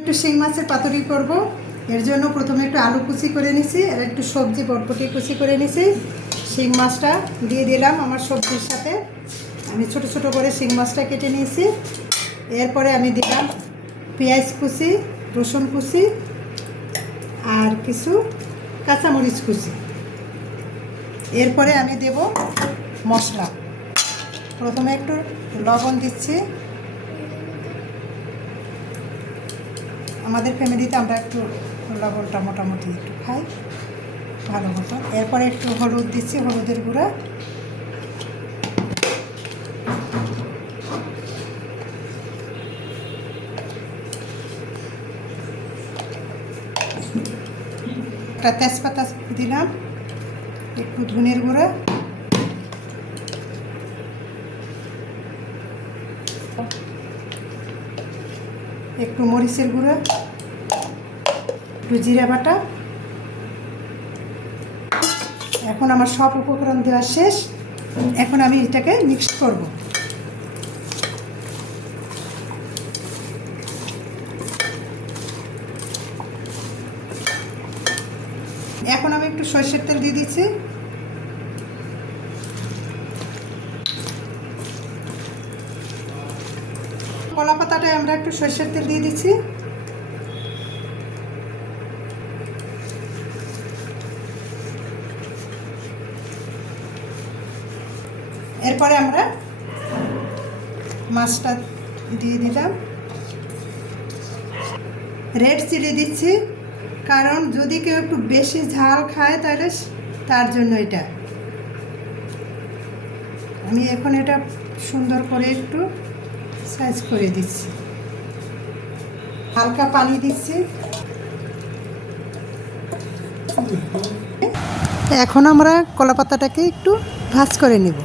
একটু শিং মাছের পাতুরি করব। এর জন্য প্রথমে একটু আলু কুচি করে নিছি আর একটু সবজি বটবটি কুচি করে নিছি। শিং মাছটা দিয়ে দিলাম আমার সবজির সাথে। আমি ছোট ছোট করে শিং মাছটা কেটে নিয়েছি। এরপরে আমি দিলাম পেঁয়াজ কুচি, রসুন কুচি আর কিছু কাঁচামরিচ কুচি। এরপরে আমি দেব মশলা। প্রথমে একটু লবণ দিচ্ছি। আমাদের ফ্যামিলিতে আমরা একটু লবণটা মোটামুটি একটু খাই ভালো মতো। এরপরে একটু হলুদ দিচ্ছি, হলুদের গুঁড়া। একটা তেজপাতা দিলাম, একটু ধনের গুঁড়া, একটু মরিচের গুঁড়া, একটু জিরা বাটা। এখন আমার সব উপকরণ দেওয়া শেষ। এখন আমি এটাকে মিক্স করব। এখন আমি একটু সরষের তেল দিয়ে দিচ্ছি। কলা পাতাটায় আমরা একটু সরষের তেল দিয়ে দিচ্ছি। এরপরে আমরা মাছটা দিয়ে দিলাম। রেড চিলি দিচ্ছি, কারণ যদি কেউ একটু বেশি ঝাল খায় তাহলে তার জন্য এটা। আমি এখন এটা সুন্দর করে একটু সাইজ করে দিচ্ছি। হালকা পানি দিচ্ছি। এখন আমরা কলা পাতাটাকে একটু ভাজ করে নেব।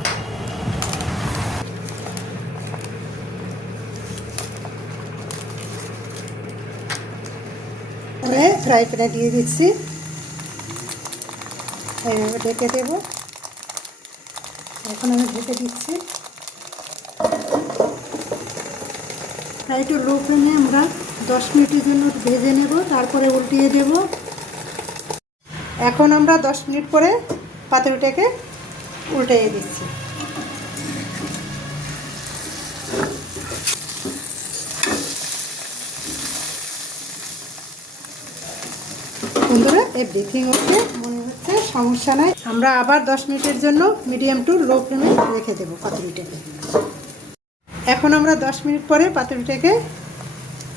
ফ্রাই প্যানে দিয়ে দিচ্ছি, এইভাবে ঢেকে দেব। এখন আমি ঢেকে দিচ্ছি। একটু লো ফ্লেমে আমরা 10 মিনিটের জন্য ভেজে নেব, তারপরে উল্টিয়ে দেব। এখন আমরা 10 মিনিট পরে পাতুরিটাকে উল্টিয়ে দিচ্ছি। বন্ধুরা, এই বেকিং হচ্ছে মনে হচ্ছে সমস্যা নাই। আমরা আবার 10 মিনিটের জন্য মিডিয়াম টু লো ফ্লেমে রেখে দেবো পাতুরিটাকে। এখন আমরা 10 মিনিট পরে পাতুরিটাকে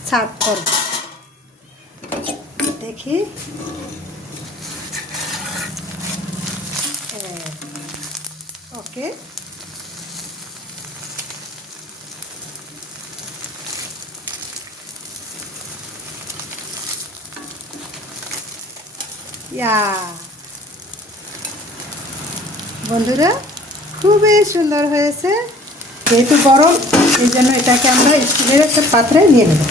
সার্ভ করব। দেখি, ওকে। বন্ধুরা, খুবই সুন্দর হয়েছে। যেহেতু গরম, এই জন্য এটাকে আমরা স্টিলের একটা পাত্রে নিয়ে নেব।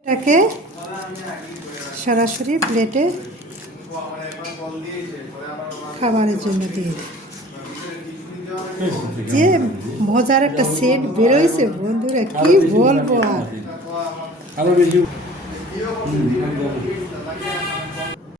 এটাকে সরাসরি প্লেটে খাবারের জন্য দিয়ে দিই। যে মজার একটা সেট বেরোইছে বন্ধুরা, কি বলবো আর।